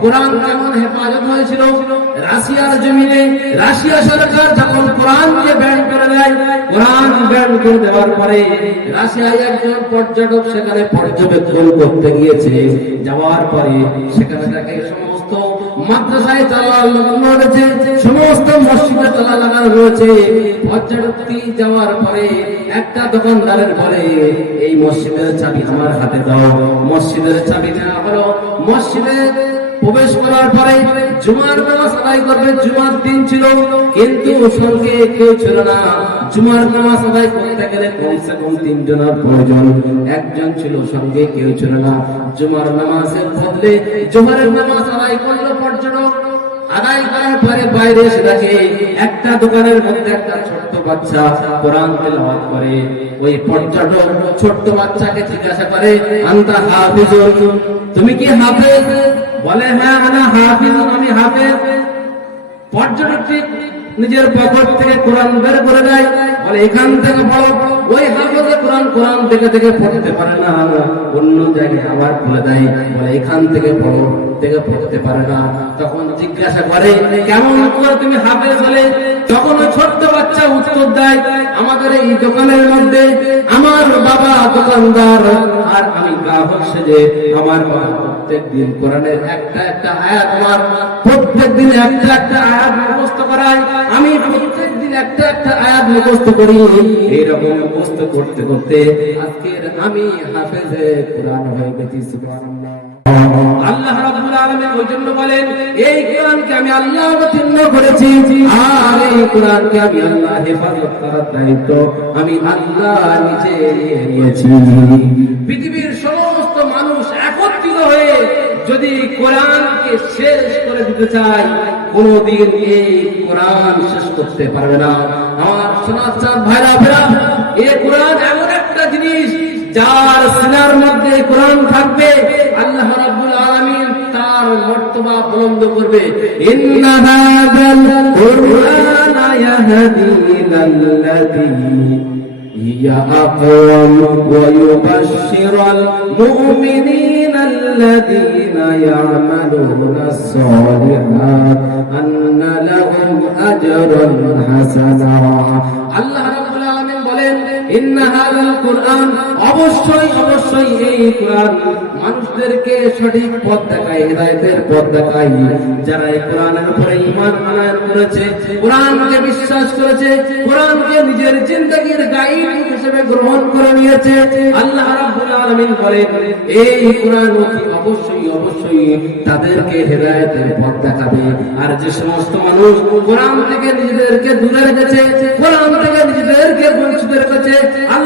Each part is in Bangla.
কোরআন হেফাজত হয়েছিল? রাশিয়ার জমিনে রাশিয়া সরকার যখন কোরআনকে ব্যান করে দেয়, কোরআন ব্যান করে দেওয়ার পরে রাশিয়ায় একজন পর্যটক সেখানে পর্যবেক্ষণ করতে গিয়েছে। যাওয়ার পরে সেখানে তাকে সমস্ত মাদ্রাসায় লাগানো রয়েছে, সমস্ত মসজিদে তালা লাগানো রয়েছে। পর্যটকটি যাওয়ার পরে একটা দোকানদারের ঘরে এই মসজিদের চাবি আমার হাতে দাও। মসজিদের চাবি নেওয়া হলো মসজিদে প্রবেশ করার পরে জুমার নামাজ আদায় করবে, জুমার দিন ছিল, কিন্তু সঙ্গে কেউ ছিল না। জুমার নামাজ আদায় করতে গেলে কমসে কম তিনজনের প্রয়োজন। একজন ছিল, সঙ্গে কেউ ছিল না। জুমার নামাজের বদলে জোহরের নামাজ আদায় করল পর্যটক। জিজ্ঞাসা করে তুমি কি হাফেজ? বলে হ্যাঁ আনা হাফিজ, আমি হাফেজ। পর্যটকটি নিজের পকেট থেকে কোরআন বের করে দেয়। বলে, এখান থেকে পড়ো। ওই হাফেজে কোরআন কোরআন থেকে থেকে পড়তে পারে না। অন্য জায়গায় আবার খুলে দেয়, বলে, এখান থেকে পড়ো। থেকে পড়তে পারে না। তখন জিজ্ঞাসা করে, কেমন করে তুমি হাফেজ হলে? তখন ওই ছোট্ট বাচ্চা উত্তর দেয়, আমাদের এই দোকানের মধ্যে আমার বাবা দোকানদার। আর আমি গ্রাহক সেজে আমার প্রত্যেক দিন কোরআনের একটা একটা আয়াত আমার, প্রত্যেক দিন একটা একটা আয়াত মুখস্থ করাই আমি প্রত্যেক দিন একটা একটা আয়াত মুখস্থ করি। এইরকম মুখস্থ করতে করতে আজকের আমি হাফেজে কোরআন হয়ে গেছি আল্লাহ রাব্বুল ওই পৃথিবীর সমস্ত মানুষ একত্রিত হয়ে যদি কোরআনকে শেষ করে দিতে চায়, কোনদিন এই কোরআন শেষ করতে পারবে না। আমার সোনার চাঁদ ভাইরা ভাইরা, এই কোরআন এমন একটা জিনিস, যার সিনার মধ্যে কোরআন থাকবে, আল্লাহ মর্তবা বুলন্দ করবে ইন্না হাযাল কুরআনা ইয়াহদি লিল্লাযী هي أقوم ويبشر المؤمنين الذين يعملون الصالحات أن لهم أجرا حسنا কুরআন, অবশ্যই অবশ্যই এই কোরআন মানুষদেরকে সঠিক পথ দেখায়, হেদায়েতের পথ দেখায়। যারা এই কোরআনের উপরে ঈমান আনয়ন করেছে, কোরআনকে বিশ্বাস করেছে, কোরআনকে নিজের জিন্দেগীর গাইড হিসেবে গ্রহণ করে নিয়েছে, আল্লাহ রাব্বুল আলামিন বলেন, এই কোরআন অবশ্যই অবশ্যই তাদেরকে হেদায়েতের পথ দেখাবে। আর যে সমস্ত মানুষ কোরআন থেকে নিজেদেরকে দূরে রেখেছে, কোরআন থেকে নিজেদেরকে বঞ্চিত রেখেছে, আল্লাহ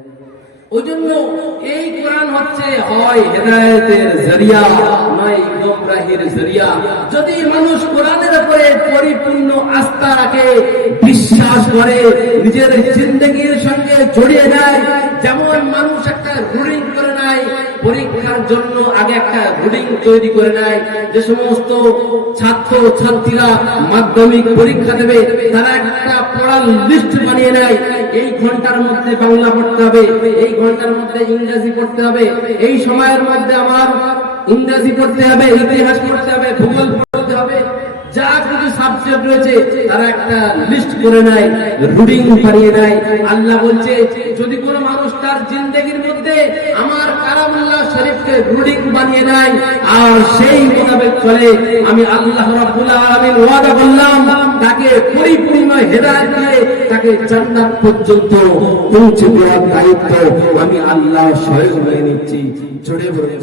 ওই জন্য এই কোরআন হচ্ছে হয় হেদায়েতের জরিয়া, নয় গোমরাহির জরিয়া। যদি মানুষ কোরআনের উপরে পরিপূর্ণ আস্থা রাখে, বিশ্বাস করে, নিজের জিন্দগির সঙ্গে জড়িয়ে নেয় যেমন মানুষ একটা রুটিং করে নেয়, পরীক্ষার জন্য আগে একটা রুটিং তৈরি করে নেয়, যে সমস্ত ছাত্র, ছাত্রীরা মাধ্যমিক পরীক্ষা দেবে, তারা একটা পড়ার লিস্ট বানিয়ে নেয় এই ঘণ্টার মধ্যে বাংলা পড়তে হবে, এই ঘণ্টার মধ্যে ইংরেজি পড়তে হবে, এই সময়ের মধ্যে আমার ইংরেজি পড়তে হবে, ইতিহাস পড়তে হবে, ভূগোল পড়তে হবে, যা কিছু সাবজেক্ট রয়েছে, তারা একটা লিস্ট করে নেয় রুটিং বানিয়ে নেয়। আল্লাহ বলছে, যদি কোনো মানুষ তার জিন্দগির মধ্যে আমার কালামুল্লাহ শরীফকে রুটিং বানিয়ে নেয়, আর সেই মোতাবেক চলে, আমি আল্লাহ রাব্বুল আলামিন ওয়াদা করলাম, তাকে পরিপূর্ণ হেদায়েত দিয়ে তাকে জান্নাত পর্যন্ত পৌঁছে দেওয়ার দায়িত্ব আমি আল্লাহ স্বয়ং নিচ্ছি। জোরে বলে